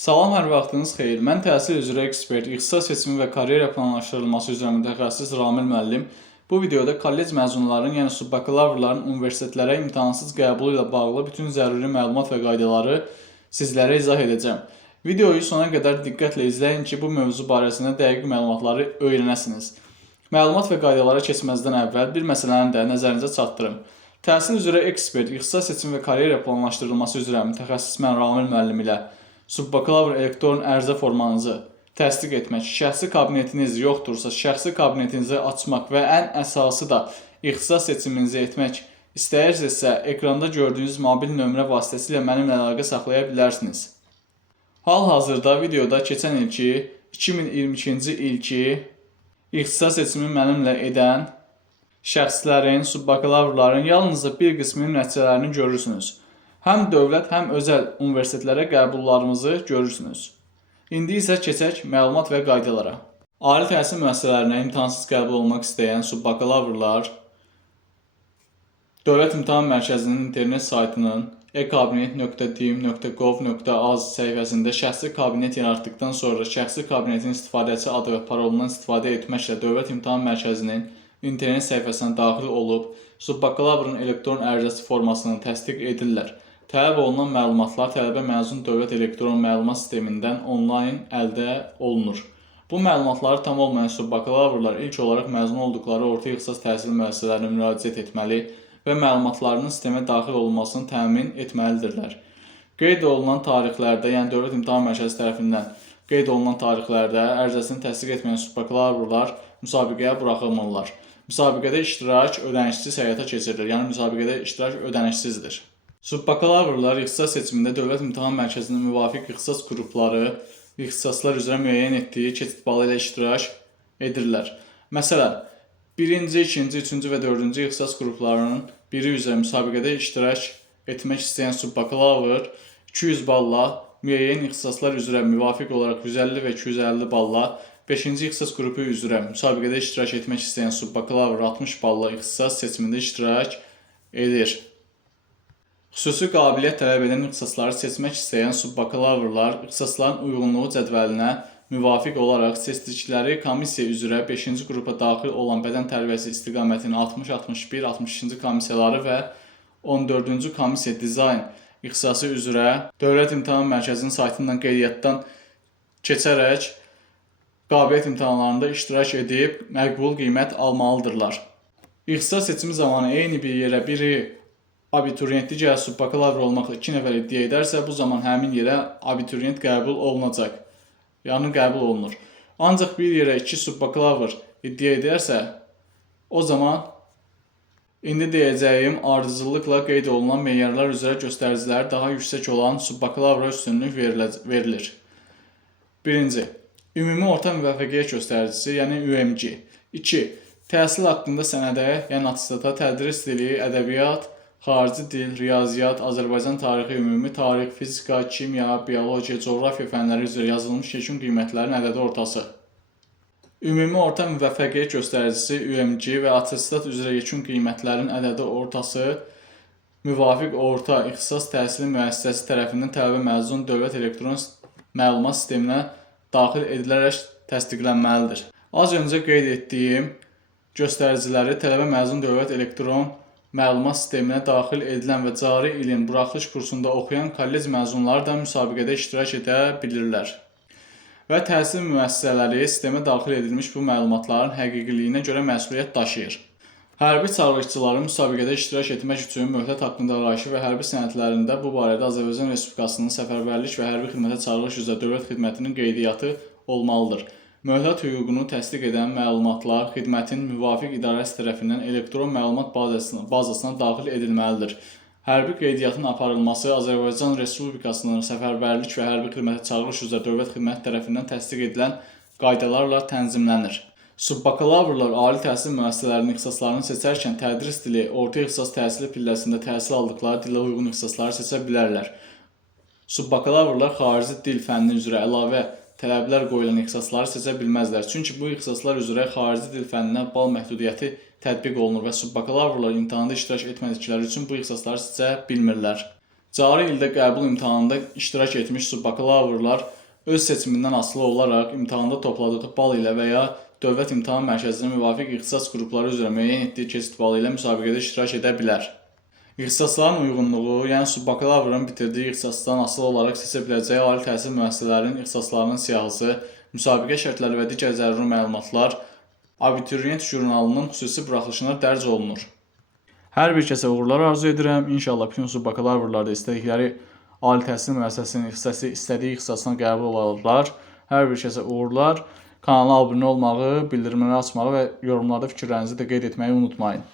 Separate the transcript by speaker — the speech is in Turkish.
Speaker 1: Salam, hər vaxtınız xeyir. Mən təhsil üzrə ekspert, ixtisas seçimi və karyera planlaşdırılması üzrə mütəxəssis Ramil müəllim. Bu videoda kollec məzunlarının, yəni subbakalavrların universitetlərə imtahansız qəbulu ilə bağlı bütün zəruri məlumat və qaydaları sizlərə izah edəcəm. Videoyu sona qədər diqqətlə izləyin ki, bu mövzu barəsində dəqiq məlumatları öyrənəsiniz. Məlumat və qaydalara keçməzdən əvvəl bir məsələni də nəzərinizə çatdırım. Təhsil üzrə ekspert, ixtisas seçimi və karyera planlaşdırılması üzrə mütəxəssis mən Ramil müəllim ilə subbakalavr elektron ərizə formanızı təsdiq etmək, şəxsi kabinetiniz yoxdursa, şəxsi kabinetinizi açmaq və ən əsası da ixtisas seçiminizi etmək istəyirsinizsə, ekranda gördüyünüz mobil nömrə vasitəsilə mənimlə əlaqə saxlaya bilərsiniz. Hal-hazırda videoda keçən ilki 2022-ci ilki ixtisas seçimi mənimlə edən şəxslərin, subbakalavrların yalnızca bir qisminin nəticələrini görürsünüz. Həm dövlət, həm özəl universitetlərə qəbullarımızı görürsünüz. İndi isə keçək məlumat və qaydalara. Ali təhsil müəssisələrinə imtahansız qəbul olmaq istəyən subbakalavrlar Dövlət İmtahan Mərkəzinin internet saytının e-kabinet.dim.gov.az səhifəsində şəxsi kabinet yaratdıqdan sonra şəxsi kabinetin istifadəçi adı və parolundan istifadə etməklə Dövlət İmtahan Mərkəzinin internet səhifəsinə daxil olub, subbakalavrın elektron ərizəsi formasını təsdiq edirlər. Tələb olunan məlumatlar tələbə məzun dövlət elektron məlumat sistemindən onlayn əldə olunur. Bu məlumatları tam olmayan subbakalavrlar ilk olaraq məzun olduqları orta ixtisas təhsil müəssisələrinə müraciət etməli və məlumatlarının sistemə daxil olunmasını təmin etməlidirlər. Qeyd olunan tarixlərdə, yəni Dövlət İmtahan Mərkəzi tərəfindən qeyd olunan tarixlərdə ərizəsini təsdiq etməyən subbakalavrlar müsabiqəyə buraxılmalılar. Müsabiqədə iştirak ödənişsiz həyata keçirilir. Yəni müsabiqədə iştirak ödənişsizdir. Subbakalavrlar ixtisas seçimində Dövlət İmtahan Mərkəzinin müvafiq ixtisas qrupları ixtisaslar üzrə müəyyən etdiyi keçid balı ilə iştirak edirlər. Məsələn, 1-ci, 2-ci, 3-cü və 4-cü ixtisas qruplarının biri üzrə müsabiqədə iştirak etmək istəyən subbakalavr 200 balla, müəyyən ixtisaslar üzrə müvafiq olaraq 150 və 250 balla, 5-ci ixtisas qrupu üzrə müsabiqədə iştirak etmək istəyən subbakalavr 60 balla ixtisas seçimində iştirak edir. Xüsusi qabiliyyət tələb edən ixtisasları seçmək istəyən subbakalavrlar ixtisasların uyğunluğu cədvəlinə müvafiq olaraq seçdikləri komissiya üzrə 5-ci qrupa daxil olan bədən tərbiyəsi istiqamətinin 60, 61, 62-ci komissiyaları və 14-cü komissiya dizayn ixtisası üzrə Dövlət İmtahan Mərkəzinin saytından qeydiyyatdan keçərək qabiliyyət imtahanlarında iştirak edib məqbul qiymət almalıdırlar. İxtisas seçimi zamanı eyni bir yerə biri abituriyent digər subbakalavr olmaqla 2 nəfər iddia edərsə, bu zaman həmin yerə abituriyent qəbul olunacaq. Yəni qəbul olunur. Ancaq bir yerə 2 subbakalavr iddia edərsə, o zaman indi deyəcəyim ardıcıllıqla qeyd olunan meyarlar üzrə göstəriciləri daha yüksək olan subbakalavra üstünlük verilir. Birinci, ümumi orta müvəffəqiyyət göstəricisi, yəni UMG. 2. Təhsil haqqında sənədə, yəni attestata tədris dili, ədəbiyyat, xarici dil, riyaziyyat, Azərbaycan tarixi, ümumi tarix, fizika, kimya, biologiya, coğrafiya fənləri üzrə yazılmış yekun qiymətlərin ədədi ortası. Ümumi orta müvəffəqiyyət göstəricisi UMG və attestat üzrə yekun qiymətlərin ədədi ortası müvafiq orta ixtisas təhsili müəssisəsi tərəfindən tələbə məzun dövlət elektron məlumat sisteminə daxil edilərək təsdiqlənməlidir. Az öncə qeyd etdiyim göstəriciləri tələbə məzun dövlət elektron məlumat sisteminə daxil edilən və cari ilin buraxılış kursunda oxuyan kollec məzunları da müsabiqədə iştirak edə bilirlər. Və təhsil müəssisələri sistemə daxil edilmiş bu məlumatların həqiqiliyinə görə məsuliyyət daşıyır. Hərbi çağırışçıların müsabiqədə iştirak etmək üçün möhlət haqqında arayışı və hərbi sənədlərində bu barədə Azərbaycan Respublikasının səfərbərlik və hərbi xidmətə çağırış üzrə dövlət xidmətinin qeydiyyatı olmalıdır. Möhlət hüququnu təsdiq edən məlumatlar xidmətin müvafiq idarəsi tərəfindən elektron məlumat bazasına, bazasına daxil edilməlidir. Hərbi qeydiyyatın aparılması Azərbaycan Respublikasının səfərbərlik və hərbi xidmətə çağırış üzrə dövlət xidməti tərəfindən təsdiq edilən qaydalarla tənzimlənir. Subbakalavrlar ali təhsil müəssisələrinin ixtisaslarını seçərkən tədris dili, orta ixtisas təhsili pilləsində təhsil aldıqları dilə uyğun ixtisasları seçə bilərlər. Subbakalavrlar xarici dil fənni üzrə əlavə tələblər qoyulan ixtisasları seçə bilməzlər. Çünki bu ixtisaslar üzrə xarici dil fənninə bal məhdudiyyəti tətbiq olunur və subbakalavrlar imtahanda iştirak etmədikləri üçün bu ixtisasları seçə bilmirlər. Cari ildə qəbul imtahanında iştirak etmiş subbakalavrlar öz seçimindən asılı olaraq imtahanda topladığı bal ilə və ya Dövlət İmtahan Mərkəzinin müvafiq ixtisas qrupları üzrə müəyyən etdiyi keçid balı ilə müsabiqədə iştirak edə bilər. İxtisasların uyğunluğu, yəni subbakalavrın bitirdiyi ixtisasdan asılı olaraq seçə biləcəyi ali təhsil müəssisələrinin ixtisaslarının siyahısı, müsabiqə şərtləri və digər zəruri məlumatlar abituriyent jurnalının xüsusi buraxılışına dərc olunur. Hər bir kəsə uğurlar arzu edirəm. İnşallah bütün subbakalavrlar da istədikləri ali təhsil müəssisəsinin ixtisası istədiyi ixtisasına qəbul olarlar. Hər bir kəsə uğurlar. Kanala abunə olmağı, bildirimləri açmağı və yorumlarda fikirlərinizi də qeyd etməyi unutmayın.